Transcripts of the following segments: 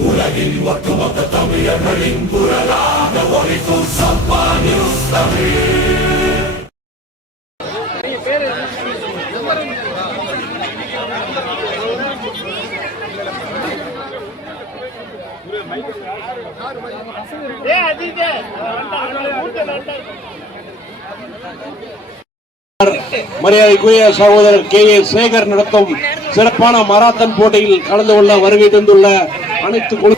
உலகின் ஒட்டுமொத்த தமிழர்களின் குரலாக ஒழிக்கும் சப்பா நியூஸ் தமிழ் ஏ அது இது மூட்டை மரியாதைக்குரிய சகோதரர் கே. ஏ. சேகர் நடத்தும் சிறப்பான மராத்தன் போட்டியில் கலந்து கொள்ள வருகை தந்துள்ள அனைத்து குழு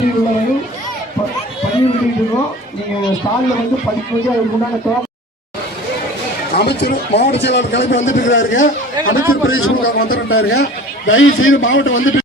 உள்ளவர்கள் ப- பதிவு நீங்க ஸ்டால்ல வந்து படிக்க வச்சு அதுக்கு உண்டான அமைச்சர் மாவட்ட செயலாளர் கிளம்பி வந்துட்டு இருக்கிறாருங்க. அமைச்சர் பிரைஸ் கொடுக்க வந்துட்டாருங்க தயவு செய்து மாவட்டம் வந்துட்டு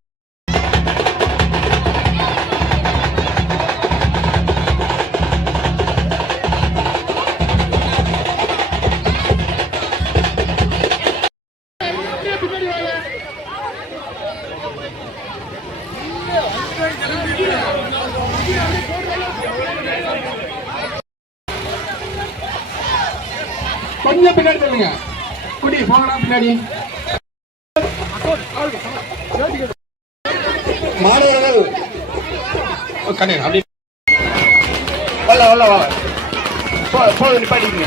கொஞ்சம் பின்னாடி சொல்லுங்க. குடி போங்கடா பின்னாடி. மாணவர்கள். கண்ணன் அப்படி வரல வரல வா போ போதும் நிப்பாட்டிங்க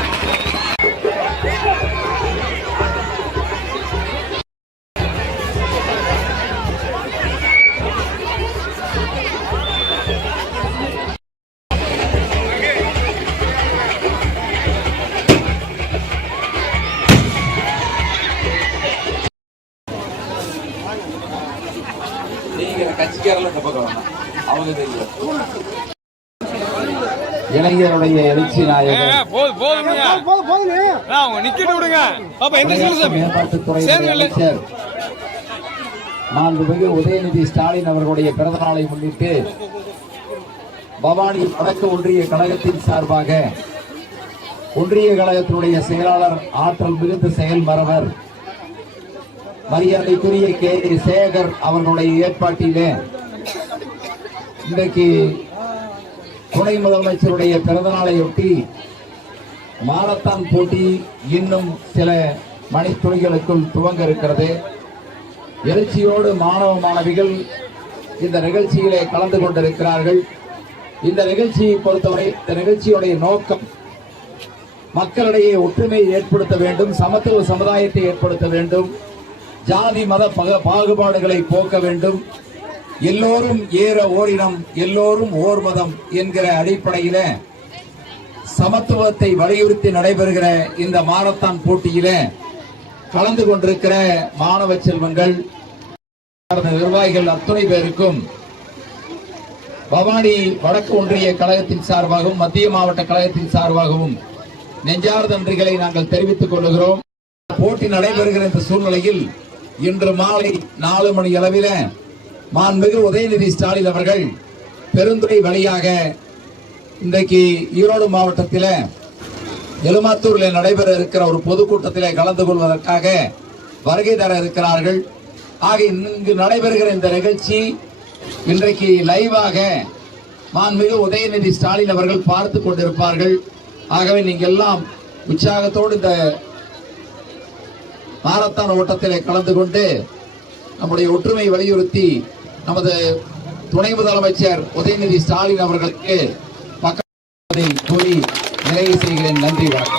இளைஞருடைய எழுச்சி நாயகர் அவங்க மாண்புமிகு உதயநிதி ஸ்டாலின் அவர்களுடைய பிறந்த நாளை முன்னிட்டு பவானி வடக்கு ஒன்றிய கழகத்தின் சார்பாக ஒன்றிய கழகத்தினுடைய செயலாளர் ஆற்றல் மிகுந்த செயல் மறவர் மரியாதைக்குரிய கே. சேகர் அவர்களுடைய ஏற்பாட்டிலே இன்றைக்கு துணை முதலமைச்சருடைய பிறந்த நாளையொட்டி மாரத்தான் போட்டி இன்னும் சில மணித்துளிகளுக்குள் துவங்க இருக்கிறது. எழுச்சியோடு மாணவ மாணவிகள் இந்த நிகழ்ச்சியிலே கலந்து கொண்டிருக்கிறார்கள். இந்த நிகழ்ச்சியை பொறுத்தவரை இந்த நிகழ்ச்சியுடைய நோக்கம் மக்களிடையே ஒற்றுமையை ஏற்படுத்த வேண்டும் சமத்துவ சமுதாயத்தை ஏற்படுத்த வேண்டும். ஜாதி மத பக பாகுபாடுகளை போக்க வேண்டும். எல்லோரும் ஏற ஓரினம் எல்லோரும் ஓர் மதம் என்கிற அடிப்படையில சமத்துவத்தை வலியுறுத்தி நடைபெறுகிற இந்த மாரத்தான் போட்டியில கலந்து கொண்டிருக்கிற மாணவ செல்வங்கள் சார்ந்த நிர்வாகிகள் அத்துணை பேருக்கும் பவானி வடக்கு ஒன்றிய கழகத்தின் சார்பாகவும் மத்திய மாவட்ட கழகத்தின் சார்பாகவும் நெஞ்சார்ந்த நன்றிகளை நாங்கள் தெரிவித்துக் கொள்கிறோம் போட்டி நடைபெறுகிற இந்த சூழ்நிலையில் இன்று மாலை நாலு மணி அளவில மாண்புமிகு உதயநிதி ஸ்டாலின் அவர்கள் பெருந்துறை வழியாக இன்றைக்கு ஈரோடு மாவட்டத்தில் எழுமாத்தூரில் நடைபெற இருக்கிற ஒரு பொதுக்கூட்டத்தில் கலந்து கொள்வதற்காக வருகை தர இருக்கிறார்கள். ஆக இங்கு நடைபெறுகிற இந்த நிகழ்ச்சி இன்றைக்கு லைவாக மாண்புமிகு உதயநிதி ஸ்டாலின் அவர்கள் பார்த்து கொண்டிருப்பார்கள். ஆகவே நீங்கள் எல்லாம் உற்சாகத்தோடு இந்த மாரத்தான் ஓட்டத்திலே கலந்து கொண்டு நம்முடைய ஒற்றுமை வலியுறுத்தி நமது துணை முதலமைச்சர் உதயநிதி ஸ்டாலின் அவர்களுக்கு பக்கத்தை கூறி நிறைவு செய்கிறேன். நன்றி வணக்கம்.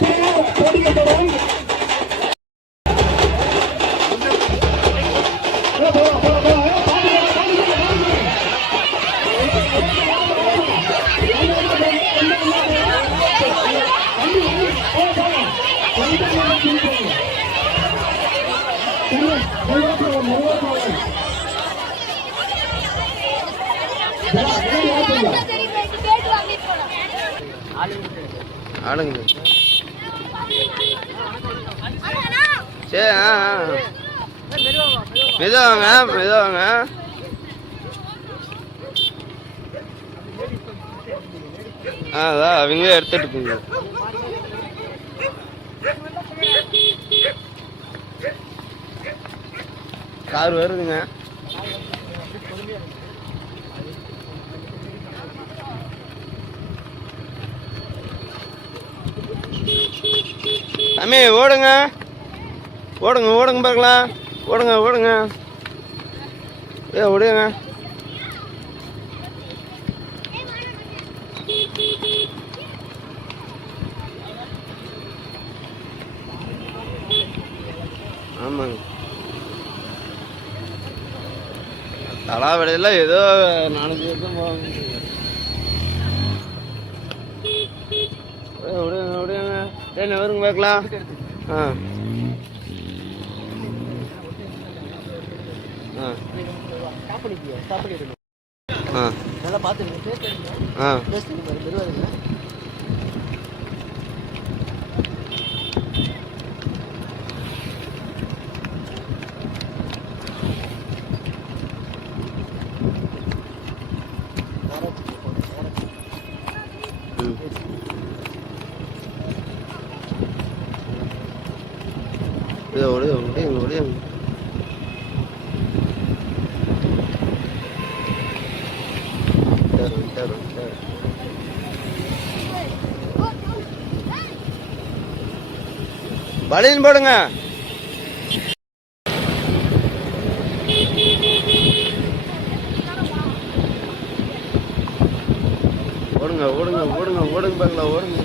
கேட்டு வாங்கிட்டு போனோம் ஆளுங்க சரி ஆ ஆ. மெதுவாங்க மெதுவாங்க ஆ அதான் அவங்களே எடுத்துட்டு போங்க கார் வருதுங்க தம்பி ஓடுங்க. ஓடுங்க ஓடுங்க பார்க்கலாம் ஓடுங்க ஓடுங்க. ஏ ஓடுங்க. ஆமாங்க. தலாவடையில் ஏதோ நாலஞ்சு வருஷம் போவாங்க. என்ன வருங்க பார்க்கலாம். ஆ. ஆ. ஆ. நல்லா பார்த்துருங்க ஆ. பலியன் போடுங்க ஓடுங்க ஓடுங்க ஓடுங்க ஓடுங்க பார்க்கலாம் ஓடுங்க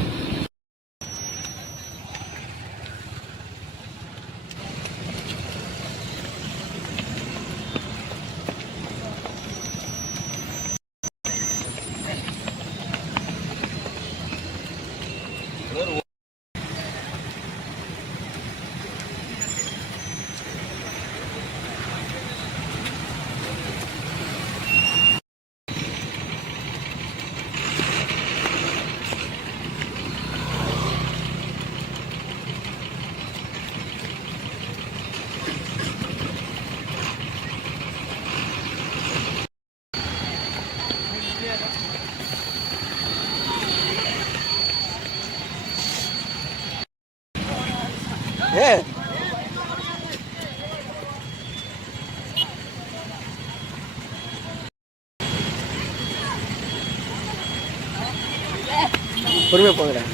பொறுமையாக போகிறேன்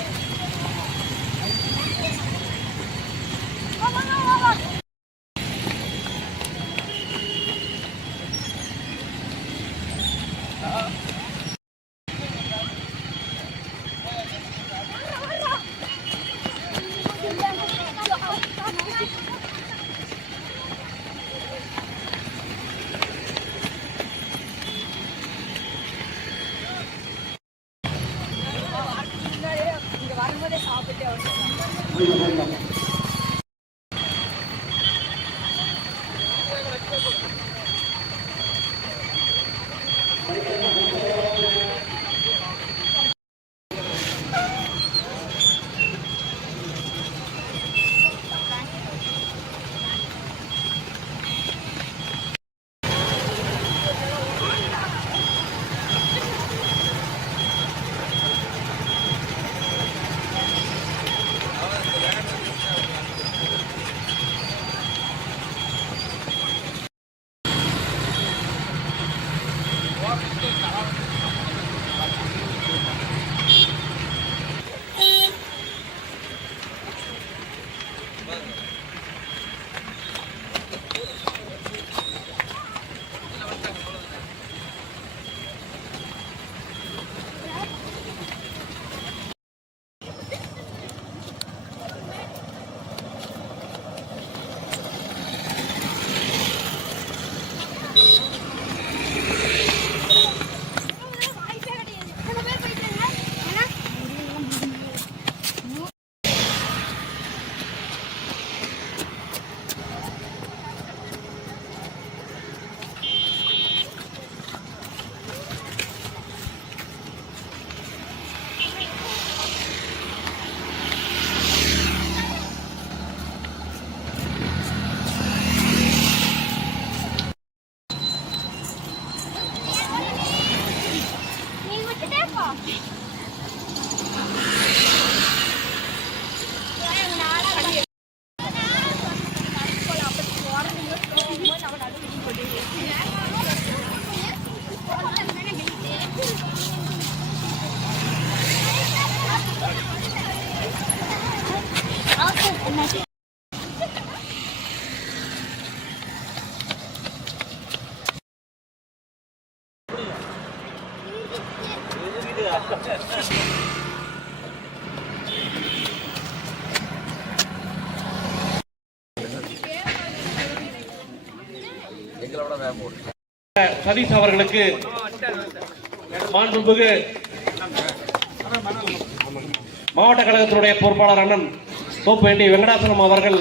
சதீஷ் அவர்களுக்கு மாண்புமிகு மாவட்ட கழகத்தினுடைய பொறுப்பாளர் அண்ணன் கோப்பேண்டி வெங்கடாசலம் அவர்கள்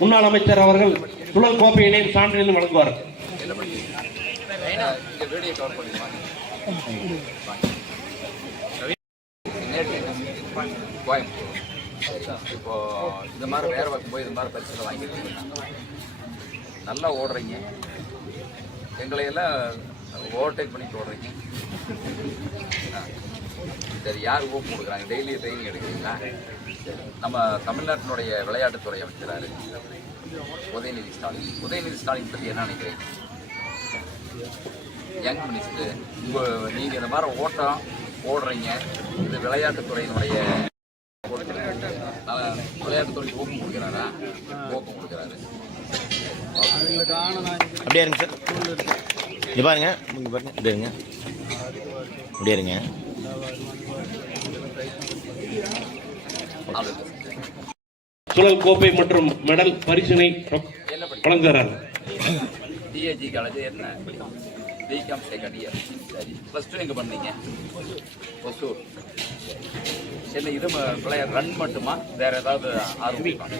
முன்னாள் அமைச்சர் அவர்கள் சுழல் கோப்பையினையும் சான்றிதழும் வழங்குவார். இப்போ இந்த மாதிரி வேற பக்கம் போய் இந்த மாதிரி பரிசுல வாங்கிட்டு நல்லா ஓடுறீங்க. எங்களை எல்லாம் ஓவர்டேக் பண்ணி ஓடுறீங்க சரி யார் ஊக்கம் கொடுக்குறாங்க? டெய்லி ட்ரைனிங் எடுக்கிறீங்களா? நம்ம தமிழ்நாட்டினுடைய விளையாட்டுத்துறை அமைச்சராரு உதயநிதி ஸ்டாலின். உதயநிதி ஸ்டாலின் பற்றி என்ன நினைக்கிறீங்க? யங் மினிஸ்டர் உங்கள் நீங்கள் இந்த மாதிரி ஓட்டம் ஓடுறீங்க இது விளையாட்டுத்துறையினுடைய விளையாட்டுத்துறைக்கு ஊக்கம் கொடுக்குறாரா? ஊக்கம் கொடுக்குறாரு. அப்படியே இருங்க சார். இது பாருங்க. இங்க பாருங்க. இது இருங்க. அப்படியே இருங்க. அது சுழல் கோப்பை மற்றும் மெடல் பரிசினை வழங்குகிறார் டிஏஜி காலேஜ் என்ன? பிகாம் செகண்ட் இயர் சரி. ப்ளஸ் டூ எங்கே பண்ணீங்க? ஒசூர். என்ன இது ம- விளையாட ரன் மட்டுமா? வேற ஏதாவது ஆரம்பிப்பாங்க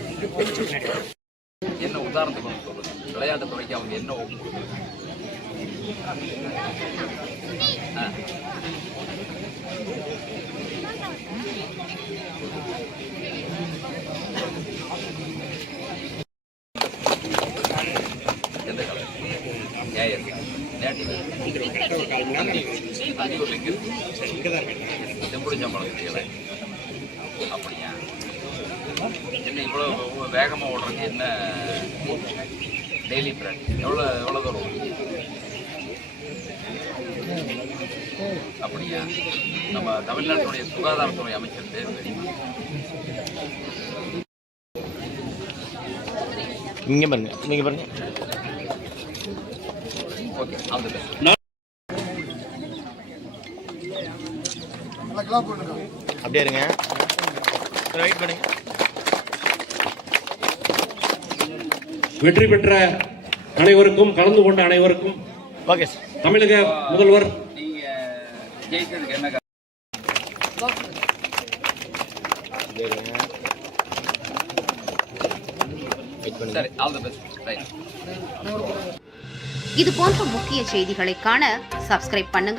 என்ன உதாரணத்துக்கு ஒன்று சொல்லுங்க. விளையாட்டு துறைக்கு அவங்க என்ன ஊக்கம் கொடுக்குறாங்க? ஆ. எந்த காலேஜ் ஏஎஸ் நேட்டிவ் அந்தியூர்ல இருக்கு செம்புடிச்சம்பளம் தெரியல அப்படியா என்ன இவ்வளோ வேகமாக ஓடுறீங்க என்ன டெய்லி ப்ராக்டிஸ் எவ்வளோ எவ்வளோ தூரம்? அப்படியா? நம்ம தமிழ்நாட்டுடைய சுகாதாரத்துறை அமைச்சர் பேர் தெரியுமா? இங்கே பாருங்க நீங்க பாருங்க. ஓகே அந்த அப்படியே இருங்க. வெயிட் பண்ணுங்க. வெற்றி பெற்ற அனைவருக்கும் கலந்து கொண்ட அனைவருக்கும் தமிழக முதல்வர். நீங்க ஜெயித்ததுக்கு என்ன காரணம்? அப்படியே இருங்க வெயிட் பண்ணுங்க சரி ஆல் தி பெஸ்ட் ரைட் இது போன்ற முக்கிய செய்திகளை காண சப்ஸ்கிரைப் பண்ணுங்க.